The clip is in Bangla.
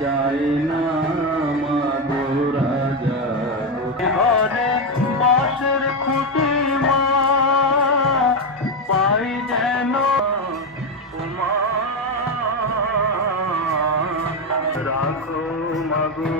যাই না মাগো রাজা ঘরে বাঁশের খুঁটি মা পাই যেন উমা রাখো মাগো